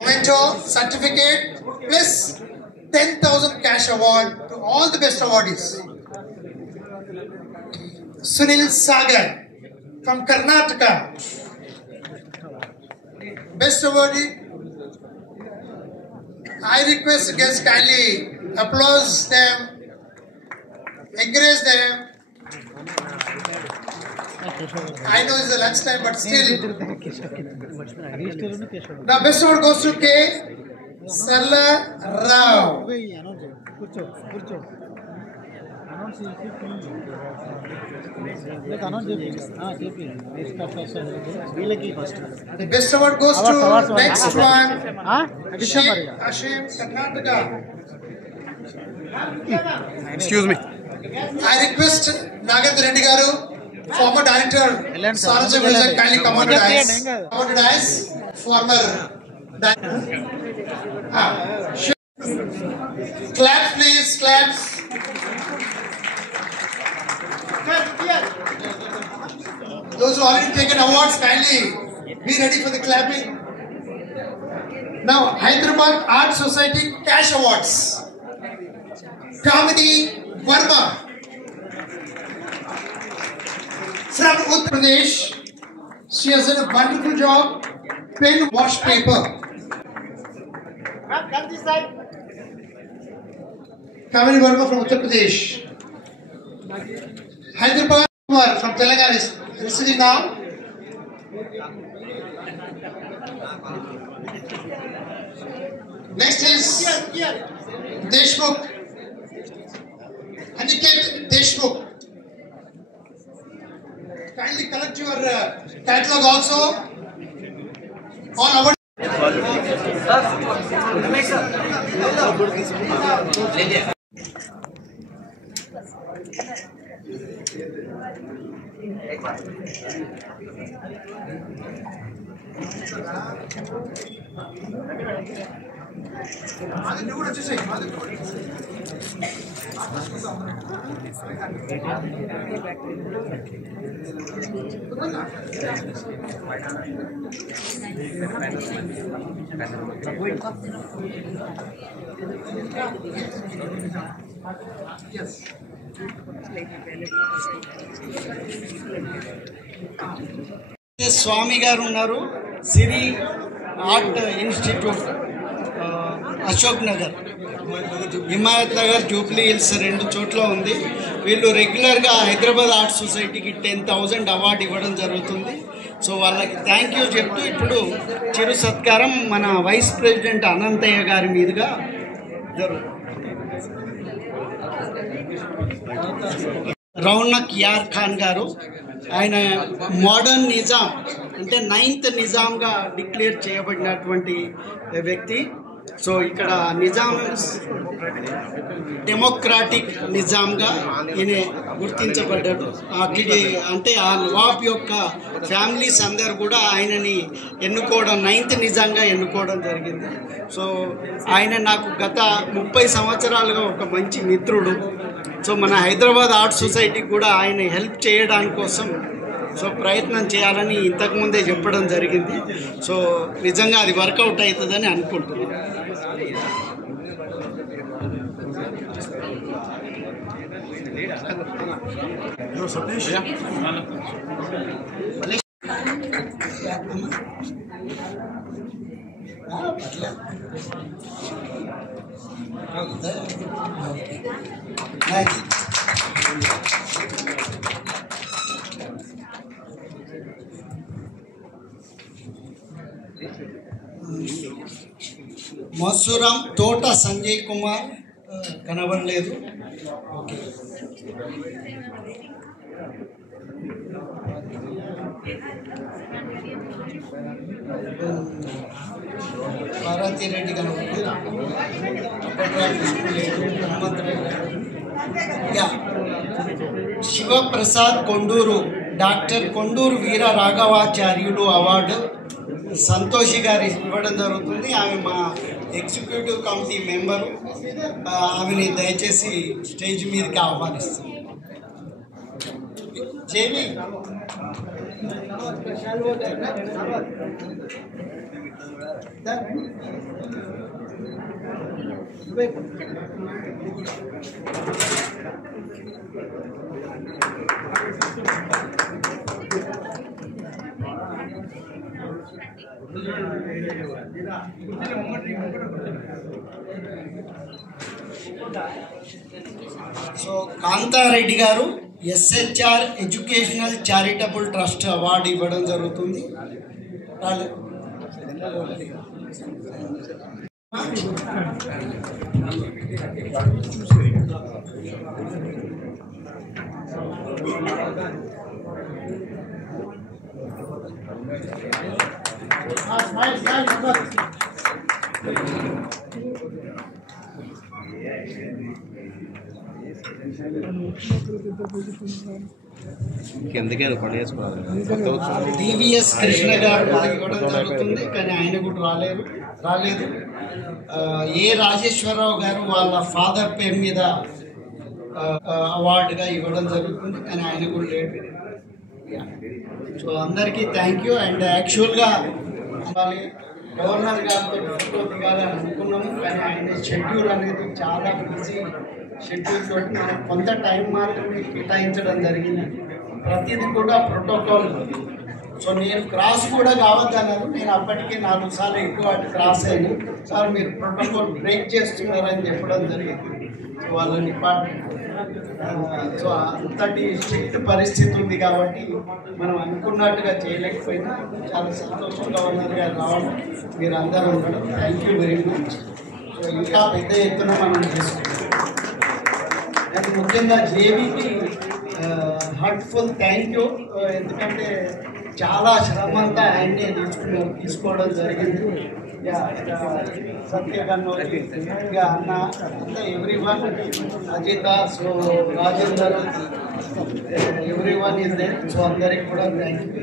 Memento, certificate plus 10,000 cash award to all the best awardees. Sunil Sagar from Karnataka. Best awardee. I request guests kindly applause them, encourage them. I know it's the lunch time, but still. The best award goes to K. Sarla Rao. The best award goes to next one. Ashim, Karnataka. Excuse me. I request Nagendra Reddy Garu, former director, Sarajam Music, kindly come on to dais. Come on to dais. Former director. Claps, please, claps. Those who already taken awards, kindly be ready for the clapping. Now, Hyderabad Art Society Cash Awards. Kamini Verma from Uttar Pradesh. She has done a wonderful job. Pen wash paper. Kamini Verma from Uttar Pradesh. Hyderabad from Telangana is receiving now. Next is Deshmukh. Aniket Deshmukh. Kindly collect your catalog also. On our yes. Swami గారు ఉన్నారు Siri art institute Ashok Nagar Himayat Nagar Jubilee Hills 2 చోట్ల ఉంది. వీళ్ళు రెగ్యులర్గా Hyderabad art సొసైటీకి 10,000 award ఇవ్వడం జరుగుతుంది. So వాళ్ళకి థ్యాంక్ యూ చెప్తూ ఇప్పుడు చిరు సత్కారం మన వైస్ ప్రెసిడెంట్ అనంతయ్య గారి మీదుగా జరుగుతుంది. రౌనక్ యార్ ఖాన్ గారు, ఆయన మోడర్న్ నిజాం అంటే 9th నిజాంగా డిక్లేర్ చేయబడినటువంటి వ్యక్తి. సో ఇక్కడ నిజాం డెమోక్రాటిక్ నిజాంగా ఈయన గుర్తించబడ్డాడు. అంటే ఆ నవాబ్ యొక్క ఫ్యామిలీస్ అందరు కూడా ఆయనని ఎన్నుకోవడం 9th నిజాంగా ఎన్నుకోవడం జరిగింది. సో ఆయన నాకు గత 30 సంవత్సరాలుగా ఒక మంచి మిత్రుడు. సో మన హైదరాబాద్ ఆర్ట్ సొసైటీకి కూడా ఆయన హెల్ప్ చేయడానికి కోసం సో ప్రయత్నం చేయాలని ఇంతకుముందే చెప్పడం జరిగింది. సో నిజంగా అది వర్కౌట్ అవుతుందని అనుకుంటున్నాను. మసూరం తోట సంజయ్ కుమార్ కనబడలేదు. ఓకే, భారతీ రెడ్డి కనబడలేదు. శివప్రసాద్ కొండూరు, డాక్టర్ కొండూరు వీర రాఘవాచార్యులు అవార్డు సంతోషి గారి ఇవ్వడం జరుగుతుంది. ఆమె మా ఎగ్జిక్యూటివ్ కమిటీ మెంబరు. ఆమెని దయచేసి స్టేజ్ మీదకి ఆహ్వానిస్తాం. జేవి సో కాంతారెడ్డి గారు SHR educational charitable trust award ఇవ్వడం జరుగుతుంది. DVS కృష్ణ గారు ఇవ్వడం జరుగుతుంది, కానీ ఆయన కూడా రాలేదు. ఏ రాజేశ్వరరావు గారు వాళ్ళ ఫాదర్ పేరు మీద అవార్డుగా ఇవ్వడం జరుగుతుంది, కానీ ఆయన కూడా లేడు. సో అందరికీ థ్యాంక్ యూ. అండ్ యాక్చువల్గా గవర్నర్ గారితో ఫోటో దిగాలని అనుకున్నాము, కానీ ఆయన షెడ్యూల్ అనేది చాలా బిజీ షెడ్యూల్ తోటి మనకు కొంత టైం మాత్రమే కేటాయించడం జరిగింది. ప్రతిదీ కూడా ప్రోటోకాల్. సో నేను క్రాస్ కూడా కావద్దన్నారు. నేను అప్పటికే 4 సార్లు ఇటు అటు క్రాస్ అయ్యాను. సార్ మీరు ప్రోటోకాల్ బ్రేక్ చేస్తున్నారని చెప్పడం జరిగింది. సో వాళ్ళ డిపార్ట్మెంట్ సో అంతటి స్ట్రిక్ట్ పరిస్థితి ఉంది కాబట్టి మనం అనుకున్నట్టుగా చేయలేకపోయినా చాలా సంతోషంగా ఉన్నది గారు రావడం, మీరు అందరూ ఉండడం. Thank you very much. So ఇంకా పెద్ద ఎత్తున మనం చేసుకుంటాం. అది ముఖ్యంగా జేబీకి హార్ట్ఫుల్ థ్యాంక్ యూ. ఎందుకంటే చాలా శ్రమ అంతా ఆయనే తీసుకోవడం జరిగింది. సత్యగన్ను ఇంకా అన్న అంతా everyone, Ajitha, so Rajender, everyone is there. So అందరికి కూడా థ్యాంక్ యూ.